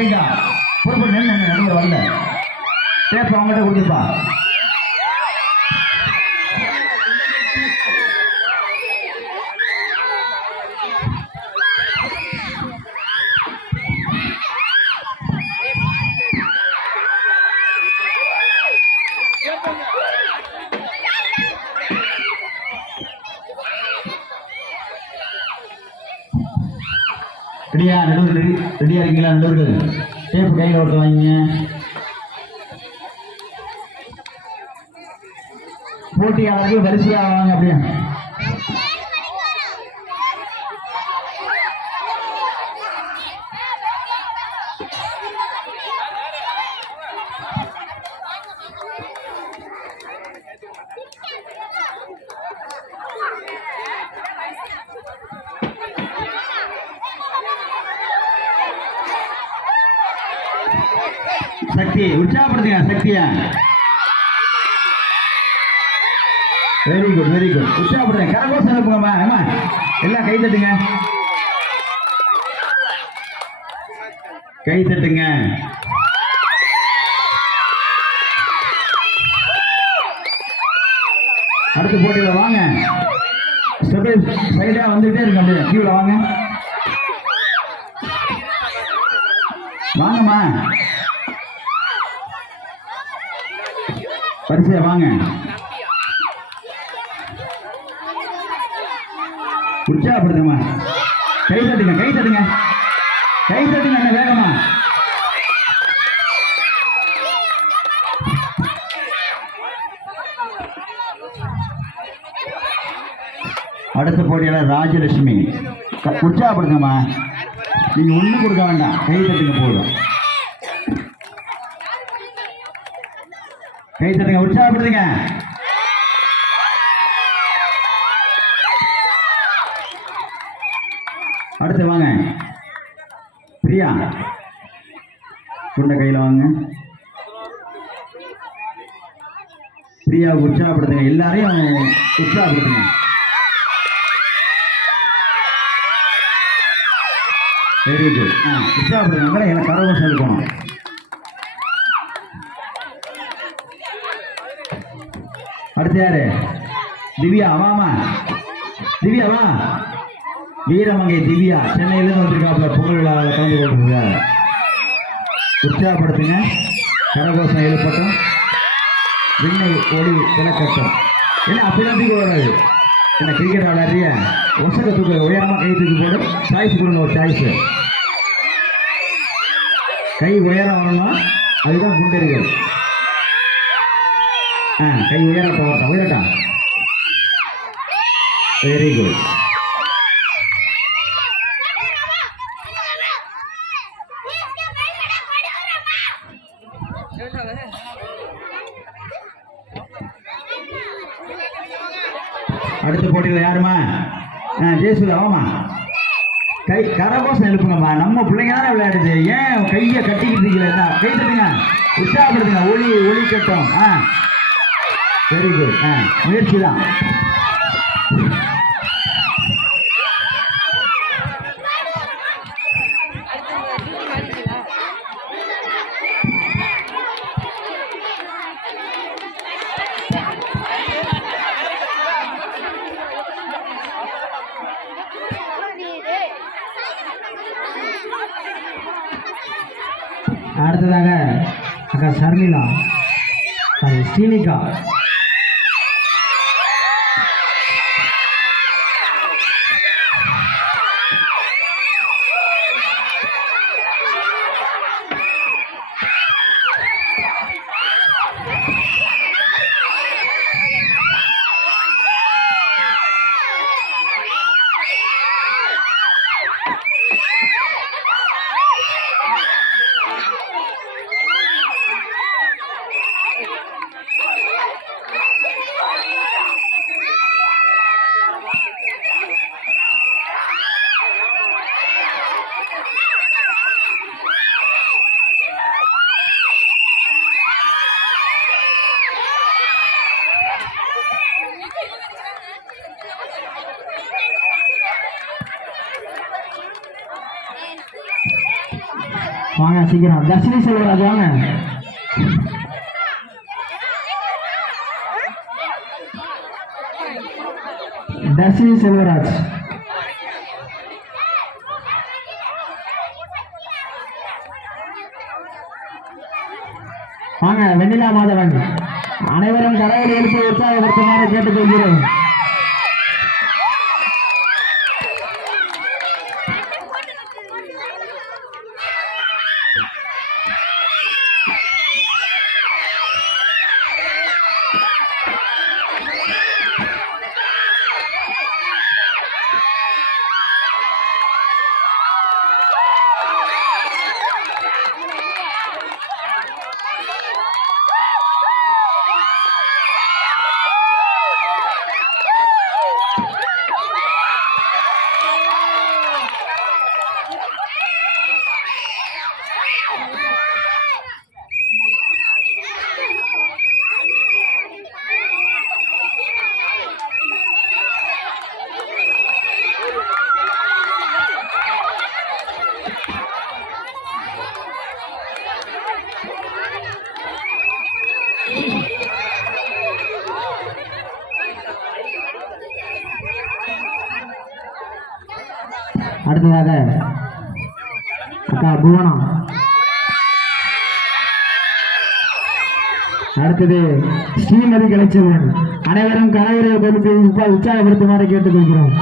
பிரியங்கா பொறுப்பு நின்று நடுவர் வரல பேச அவங்கள்ட்ட கொடுத்துப்பா ரெடியா நடுவு ரெடி ரெடியா இருக்கீங்களா நடுவர்கள்? டேப் கையில் ஒருத்த வாங்கிங்க. போட்டியாளர்கள் வரிசையாக வாங்க அப்படியே. சக்தி உற்சாகப்படுத்துங்க சக்தியா. வெரி குட் வெரி குட் உற்சாகப்படுங்க கரகோசம் அனுப்புங்கம்மா. அம்மா எல்லாம் கை தட்டுங்க. கை தட்டுங்க. அடுத்த போட்டியில் வாங்க. ஸ்டெப் சைடாக வந்துட்டே இருக்க அப்படியே. கீழே வாங்க. வாங்கம்மா. வரிசையா வாங்க. உற்சாகப்படுத்துமா கை தட்டுங்க கை தட்டுங்க. கை தட்டுங்க என்ன வேகமா. அடுத்த போட்டியாளர் ராஜலட்சுமி. க- உற்சாகப்படுத்துங்கம்மா. நீங்க ஒண்ணு கொடுக்க வேண்டாம். கை தட்டுங்க போதும். கை தட்டுங்க உற்சாகப்படுத்துங்க. அடுத்து வாங்க. பிரியா குண்ட கையில் வாங்க. பிரியா உற்சாகப்படுத்துங்க எல்லாரையும் உற்சாகப்படுத்துங்க. வெரி குட் ஆ உற்சாகப்படுத்துங்க. எனக்கு கரவசம் இருக்கணும் அடுத்து யாரு? திவ்யா வாமா திவ்யா வா. வீரமங்கை திவ்யா சென்னையிலேருந்து வந்திருக்காப்புல புகழ் விழாவில் கலந்து கொண்டிருக்காரு உற்சாகப்படுத்துங்க. கரகோஷம் எழுப்பட்டும். விண்ணை ஒளி விளக்கட்டும். என்ன அப்படிலாம் தூக்க வராது என்ன கிரிக்கெட் விளையாடுறிய? ஒசக தூக்க உயரமாக கை தூக்கி போடும். சாய்ஸ் கொடுங்க ஒரு சாய்ஸ் கை உயரம் வரணும் அதுதான் குண்டறிகள் ஆ கை உயர போகட்டும் உயரட்டா வெரி குட் அடுத்த போட்டியில் யாருமா ஆ ஜெயசுதா ஆமா கை கரகோசம் எழுப்புங்கம்மா நம்ம பிள்ளைங்க தானே விளையாடுது ஏன் கையை கட்டிக்கிட்டு இருக்கீங்களா கை தட்டுங்க உற்சாகப்படுத்துங்க ஒளி ஒளி கட்டும் ஆ வெரி குட் ஆ முயற்சி தான் அடுத்ததாக அக்கா சர்மிளா சாரி ஸ்ரீனிகா வாங்க சீக்கிரம். தர்ஷினி செல்வராஜ் வாங்க. தர்ஷினி செல்வராஜ். வாங்க வெண்ணிலா மாதவன். அனைவரும் கரையில் எடுத்து உற்சாகப்படுத்துமாறு கேட்டுக்கொள்கிறேன் அடுத்ததாக அக்கா புவனா. அடுத்தது ஸ்ரீமதி கலைச்செல்வன். அனைவரும் கரையுறை பொறுப்பை உற்சாகப்படுத்துமாறு கேட்டுக்கொள்கிறோம்.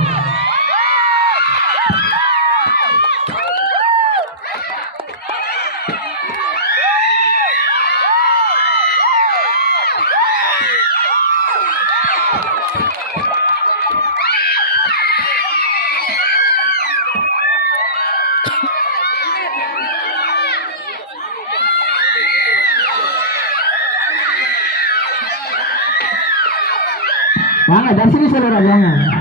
தர்ஷினி செல்வராஜ் வாங்க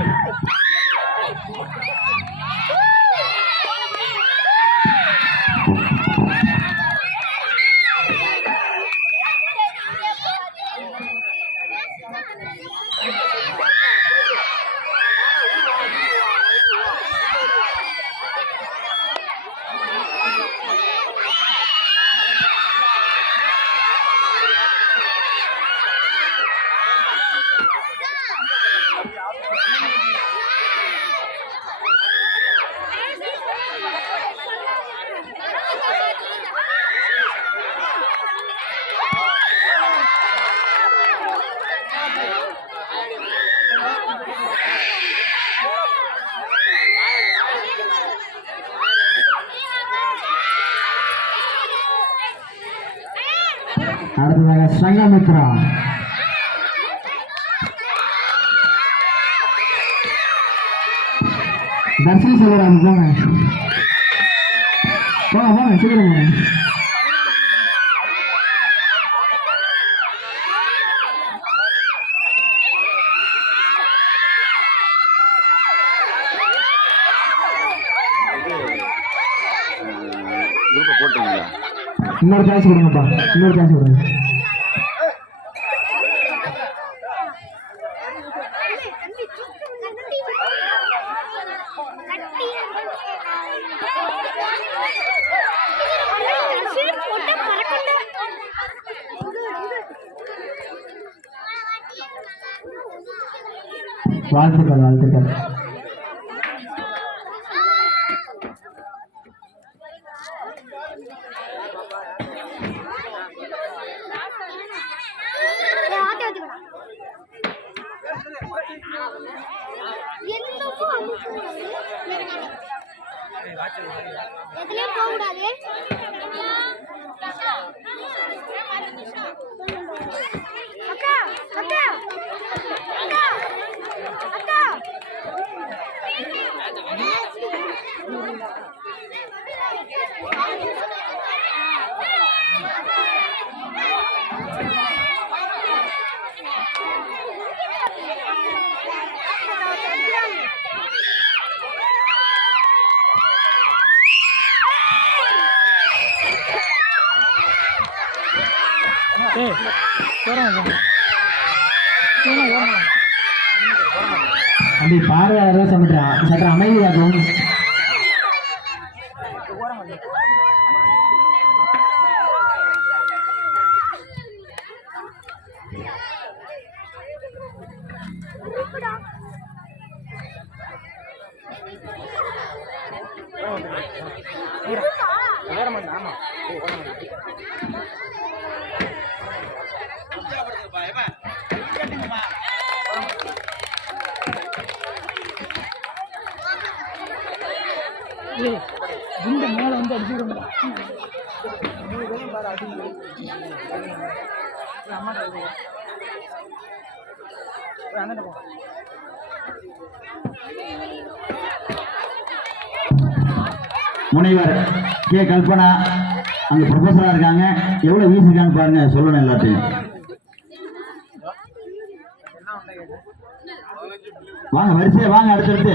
அடுத்ததாக சங்கமித்ரா. தர்ஷினி செல்வராஜ் போங்க. போங்க போங்க சீக்கிரம் போங்க இன்னொரு சான்ஸ் கொடுங்கப்பா. இன்னொரு சான்ஸ் கொடுங்க. வாழ்த்துக்கள் வாழ்த்துக்கள். Thank you. அப்படி பார்வையாளர் சற்று சற்று அமைதியாகும் இருக்குடா இருக்கா குண்டு மேலே வந்து அடிச்சுடுங்க முனைவர் கே கல்பனா அங்க ப்ரொஃபஸரா இருக்காங்க. எவ்வளவு வீசிருக்காங்க பாருங்க சொல்லணும் எல்லாத்தையும். வாங்க வரிசையா வாங்க அடுத்தடுத்து.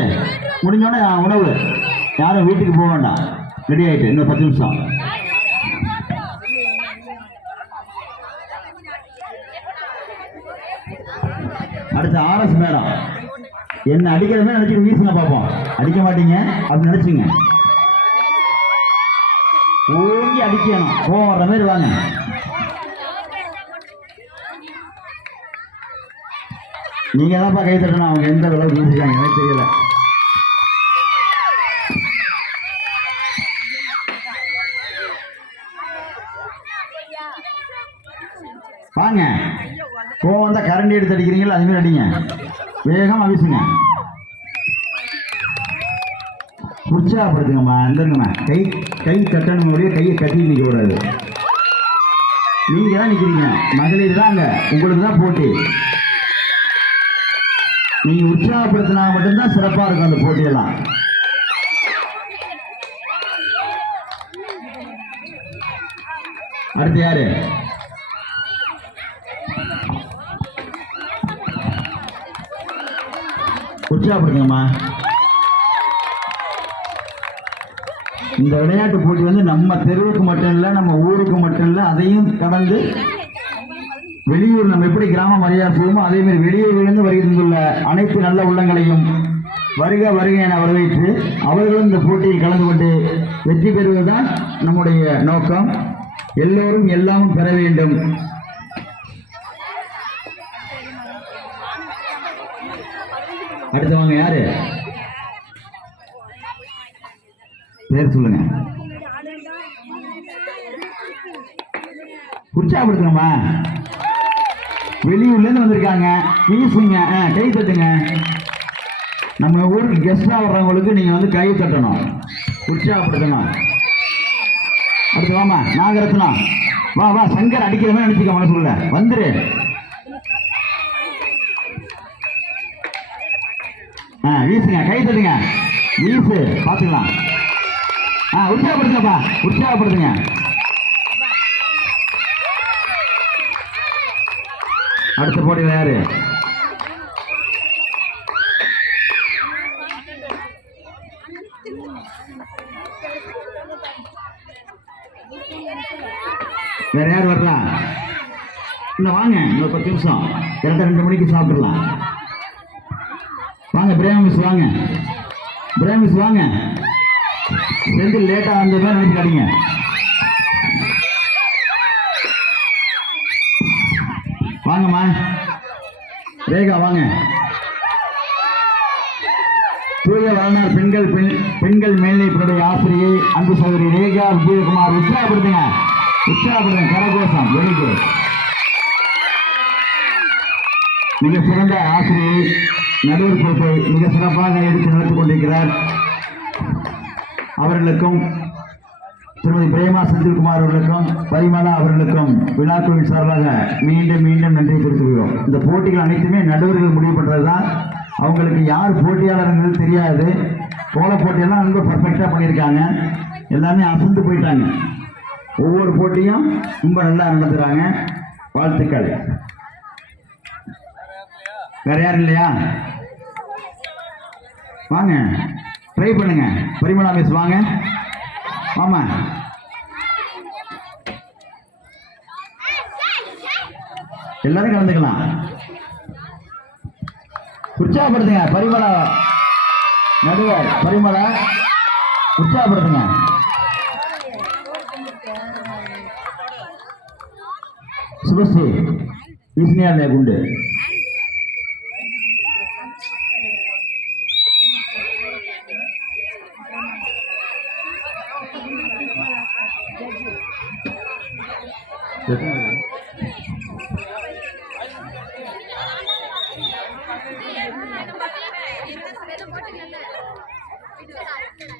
முடிஞ்சோடனே உணவு. யாரும் வீட்டுக்கு போக வேண்டாம். ரெடி ஆயிட்டு இன்னும் பத்து நிமிஷம். அடுத்து ஆர்எஸ் மேடம். என்ன அடிக்கிறதுமே நினைச்சு வீசுங்க பார்ப்போம். அடிக்க மாட்டீங்க? அப்படி நினைச்சுங்க. ஓங்கி அடிக்கணும். கோவம் வர்ற மாதிரி வாங்க. நீங்க தான்ப்பா கை தட்டணும் அவங்க எந்த அளவுக்கு வீசிக்காங்க எனக்கு தெரியல. வாங்க. கோவம் வந்தால் கரண்டி எடுத்து அடிக்கிறீங்களா? அதுமாரி அடிங்க. வேகமா வீசுங்க. உற்சாகப்படுத்துங்கம்மா இருந்துருங்கம்மா கை கை தட்டணும் முடியும் கையை கட்டி நிற்க கூடாது. நீங்க தான் நிற்கிறீங்க மகளிர் தான் அங்கே உங்களுக்கு தான் போட்டி. நீங்க உற்சாகப்படுத்தினா மட்டும்தான் சிறப்பா இருக்கும் அந்த போட்டியெல்லாம். அடுத்து யாரு? உற்சாகப்படுத்துங்கம்மா. இந்த விளையாட்டு போட்டி வந்து நம்ம தெருவுக்கு மட்டும் இல்லை நம்ம ஊருக்கு மட்டும் இல்லை அதையும் கடந்து வெளியூர் நம்ம எப்படி கிராம மரியாதை செய்வோமோ அதே மாதிரி வெளியூரிலிருந்து வருகின்றுள்ள அனைத்து நல்ல உள்ளங்களையும் வருக வருக என வரவேற்று அவர்களும் இந்த போட்டியில் கலந்து கொண்டு வெற்றி பெறுவதுதான் நம்முடைய நோக்கம். எல்லோரும் எல்லாமும் பெற வேண்டும். அடுத்தவங்க யாரு? பேர் சொல்லுங்க. உற்சாகப்படுத்துங்கம்மா வெளியூர்லேருந்து வந்திருக்காங்க. வீசுங்க ஆ, கை தட்டுங்க. நம்ம ஊருக்கு கெஸ்டாக வர்றவங்களுக்கு நீங்கள் வந்து கை தட்டணும். உற்சாகப்படுத்தணும். அடுத்து வாமா நாகரத்னம் வா வா சங்கர் அடிக்கிற மாதிரி நினச்சிக்க மனசுக்குள்ள வந்துரு. ஆ வீசுங்க கை தட்டுங்க. வீசு பார்த்துக்கலாம். ஆ உற்சாகப்படுத்துங்கப்பா. உற்சாகப்படுத்துங்க. அடுத்த போட்டியில் யாரு? வேற யார் வரலாம் இன்னும் வாங்க இன்னொரு பத்து நிமிஷம். கரெக்டாக ரெண்டு மணிக்கு சாப்பிடலாம். வாங்க பிரேம மிஸ் வாங்க. பிரேமா மிஸ் வாங்க. செந்தில் லேட்டாக வந்த மாதிரி நினைச்சுக்காதீங்க. வாங்கம்மா. ரேகா வாங்க. தூய வளனார் பெண்கள் பெண் பெண்கள் மேல்நிலைப்படைய ஆசிரியை அன்பு சகோதரி ரேகா விஜயகுமார். உற்சாகப்படுத்துங்க. உற்சாகப்படுங்க கரகோஷம். வெரி குட் மிக சிறந்த ஆசிரியை நடுவர் பொறுப்பை மிக சிறப்பாக எடுத்து நடத்திக் கொண்டிருக்கிறார். அவர்களுக்கும் திருமதி பிரேமா செந்தில்குமார் அவர்களுக்கும் பரிமளா அவர்களுக்கும் விழாக்குழுவின் சார்பாக மீண்டும் மீண்டும் நன்றி தெரிவித்துக்கிறோம் இந்த போட்டிகள் அனைத்துமே நடுவர்கள் முடிவு பண்றது தான் அவங்களுக்கு யார் போட்டியாளர்கள் தெரியாது. கோல போட்டியெல்லாம் ரொம்ப பர்ஃபெக்டாக பண்ணியிருக்காங்க. எல்லாமே அசந்து போயிட்டாங்க. ஒவ்வொரு போட்டியும் ரொம்ப நல்லா நடத்துகிறாங்க வாழ்த்துக்கள். வேற யாரும் இல்லையா? வாங்க. ட்ரை பண்ணுங்க. பரிமளா மிஸ் வாங்க. ஆமாம் எல்லாரும் கலந்துக்கலாம் உற்சாகப்படுத்துங்க பரிமள நடுவர் பரிமள உற்சாகப்படுத்துங்க சுபஸ்ரீ விஸ்னியா குண்டு Thank you. 现在，这哪一次来？